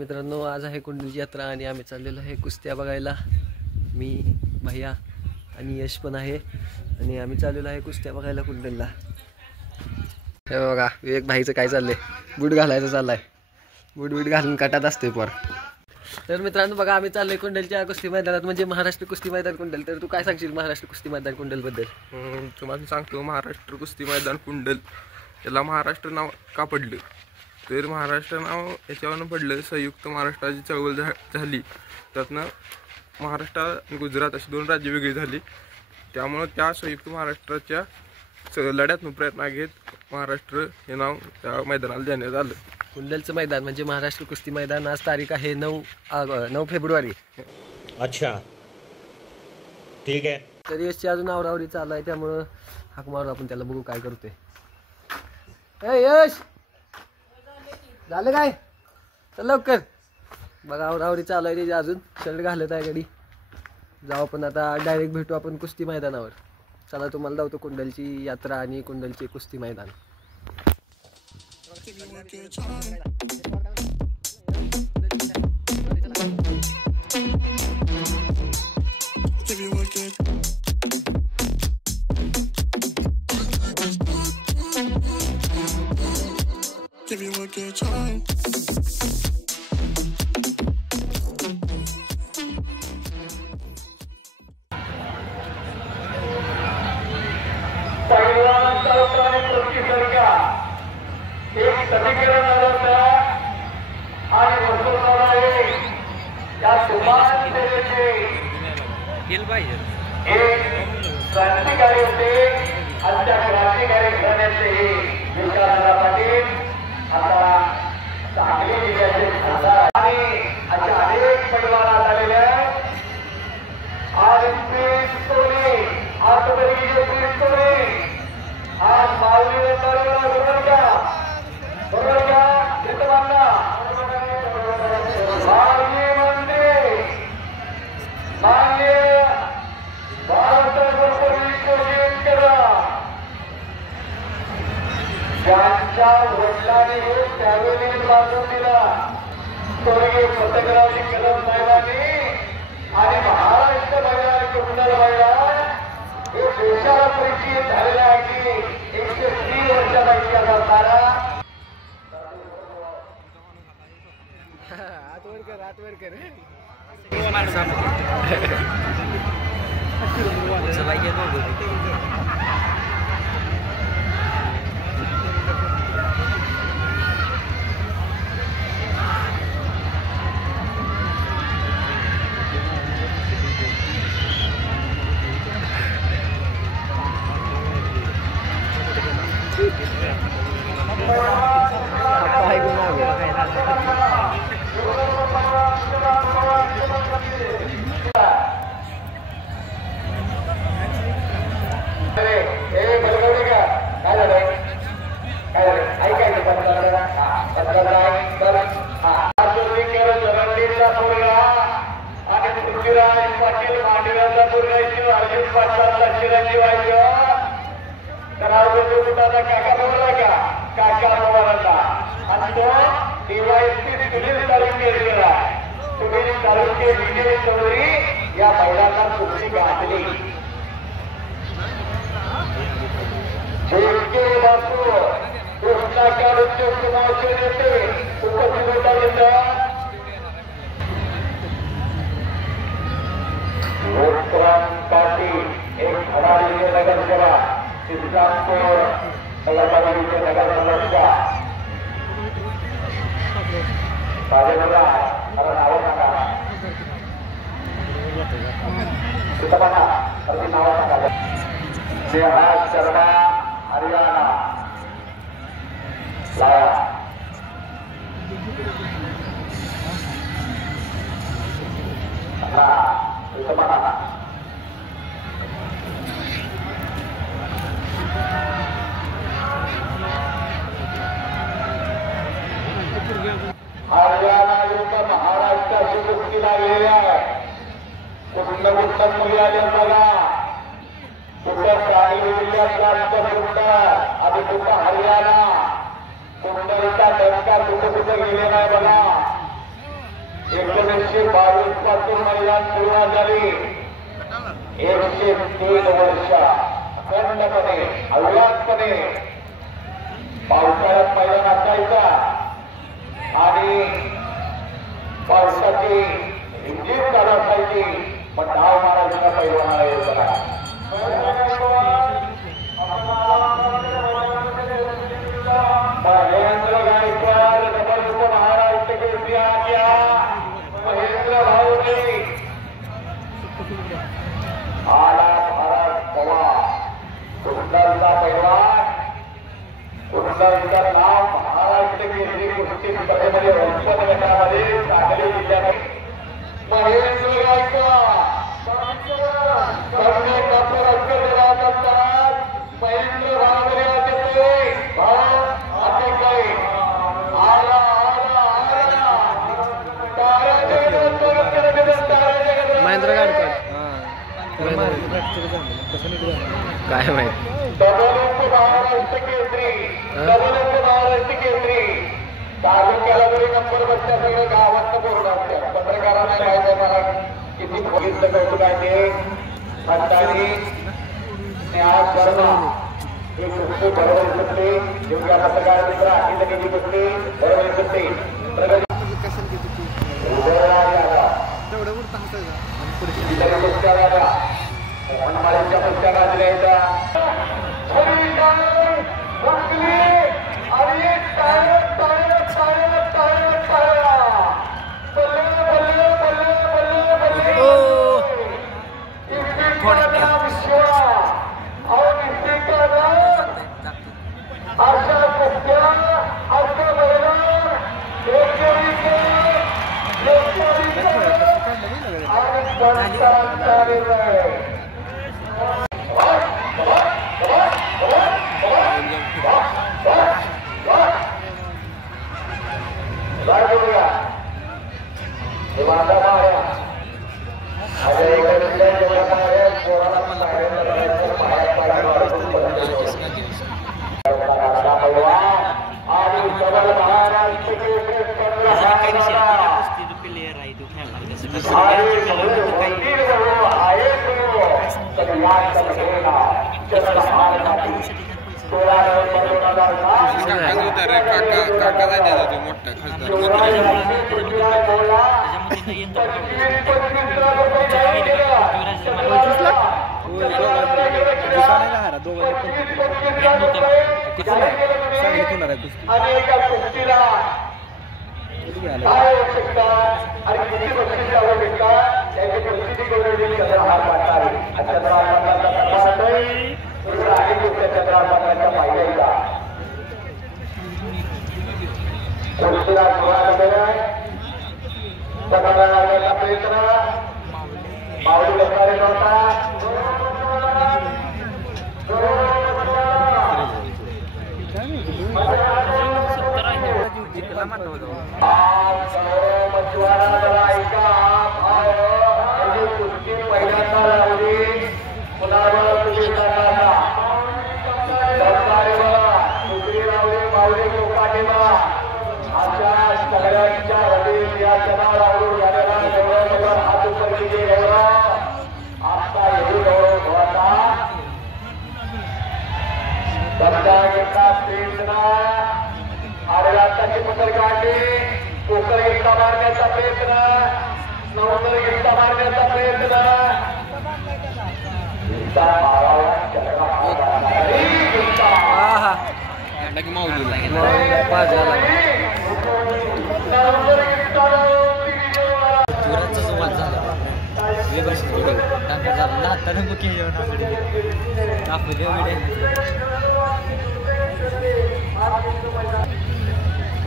मित्रांनो, आज आहे कुंडलची यात्रा आणि आम्ही चाललेलो आहे कुस्त्या बघायला. मी, भैया आणि यश पण आहे आणि आम्ही चाललेलो आहे कुस्त्या बघायला कुंडलला. हे बघा विवेक भाईचं काय चाललंय, बूट घालायचं चाललाय. बूट घालून काटात असतोय पर. तर मित्रांनो बघा, आम्ही चाललोय कुंडलच्या कुस्ती मैदानात, म्हणजे महाराष्ट्र कुस्ती मैदान कुंडल. तर तू काय सांगशील महाराष्ट्र कुस्ती मैदान कुंडल बद्दल? तुम्हाला सांगतो, महाराष्ट्र कुस्ती मैदान कुंडल याला महाराष्ट्र नाव का पडलं तर महाराष्ट्र नाव याच्यावरून पडलं, संयुक्त महाराष्ट्राची चळवळ झाली. त्यातनं महाराष्ट्र आणि गुजरात अशी दोन राज्य वेगळी झाली. त्यामुळं त्या संयुक्त महाराष्ट्राच्या लढ्यातून प्रयत्न घेत महाराष्ट्र हे नाव त्या मैदानाला देण्यात आलं. कुंडलचं मैदान म्हणजे महाराष्ट्र कुस्ती मैदान. आज तारीख आहे 9 फेब्रुवारी. अच्छा ठीक आहे. तर यशची अजून आवरावरी चालू आहे, त्यामुळं हाक मारू आपण त्याला, बघू काय करतोय. ए यश, झालं काय? चल लवकर. बघा आवरावरी चालू आहे त्याची, अजून शर्ट घालत आहे गाडी. जाऊ आपण आता, डायरेक्ट भेटू आपण कुस्ती मैदानावर. चला तुम्हाला दावतो कुंडलची यात्रा आणि कुंडलची कुस्ती मैदान. क्रांतिकारी होते आणि त्या क्रांतिकारी घराण्याचे विकासासाठी आता सांगली जिल्ह्याचे खासदार आणि अशा अनेक परिवारात आलेल्या आज पिस्तोली आत्मबर्गीय पिस्तोली आज माऊली बरोबर का चित्रमांना माजी मंत्री मान्य त्यांच्या वडिलांनी त्यावेळी बांधून दिला स्वर्गीय पतंगरावजी कदम साहेबांनी आणि महाराष्ट्र महिला कुंडल महिला हे देशाला परिचित झालेला आहे की 103 वर्षाचा इतिहास असणारा या महिलांना कुस्ती गाठली. बापू कृष्णाच्या कुमारचे नेते उपस्थित होता. पाटील एक धडाडीचे नगरसेवा इस्लामपूर नगरपालिकेचे नगरसेवक माझ्याला मला नावं सांगा, नाव सांगा. जेहाद शर्मा हरियाणा लाया हरियाणा युद्ध महाराष्ट्राची कुस्तीला गेलेला आहे. कुठलं मिळाले बघा, कुठं सांगली जिल्ह्यातला आणि कुठं हरियाणा कुंडलीचा डंका कुठं गेलेला आहे बघा. 1922 पासून मैदान सुरुवात झाली. 103 वर्ष अखंडपणे अविरातपणे पावसाळ्यात मैदान असायचा आणि पावसाची रिमझिम चालू असायची, पण डाव मारायचा पैलवानाला येत होता. महेंद्र गायकवाड जबरदस्त महाराष्ट्र केसरी आज्ञा महेंद्र भाऊजी आला भारत पवार कुंडलचा पैलवान. कुंडलचं नाव महाराष्ट्र केसरी कुस्ती स्पर्धेमध्ये 9 गटामध्ये सांगली जिल्ह्यात महेंद्र गायकवाड सर्वे डॉक्टर अक्षर राहत असतात. महेंद्र भाऊजी महेंद्र गाडकर काय माहित. महाराष्ट्र केसरी तालुक्याला जरी नंबर बसल्या सगळं गावात पूर्ण असते. पत्रकारांना माहिती मला किती पोलीस कौतुक आहे. खंडानी न्याय शर्मा ही कुस्ती बरोबर शकते. योग्य पत्रकार मित्र अखिल केली कुस्ती बरोबर शकते.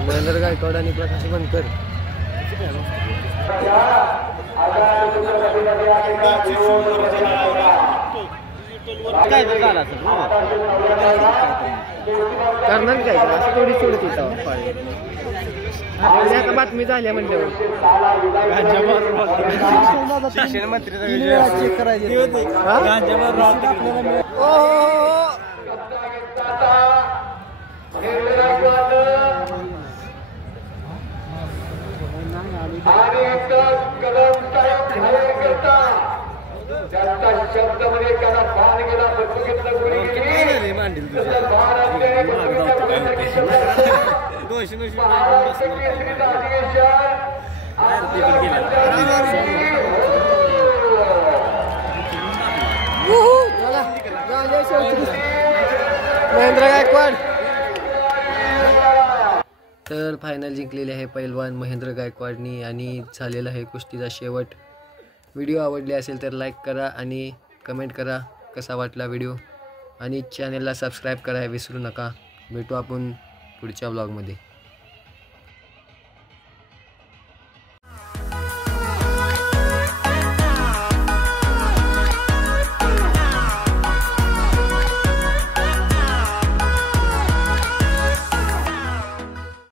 महेंद्र गायकवाड आणि प्रकाश बनकर करणार काय असं थोडी सोडत होता. आता बातमी झाल्या म्हणल्यावर शिक्षण मंत्री आणि त्यांचा शब्द म्हणजे त्याला बाण गेला बघितलं गुढी गेली तसं बाण असल्याने महाराष्ट्र केसरीचं अधिवेशन महेंद्र गायकवाड. तर फायनल जिंकलेले आहे पैलवान महेंद्र गायकवाडनी आणि झालेला आहे कुस्तीचा शेवट. व्हिडिओ आवडले असेल तर लाईक करा आणि कमेंट करा कसा वाटला व्हिडिओ आणि चॅनलला सबस्क्राईब करायला विसरू नका. भेटू आपण पुढच्या ब्लॉगमध्ये.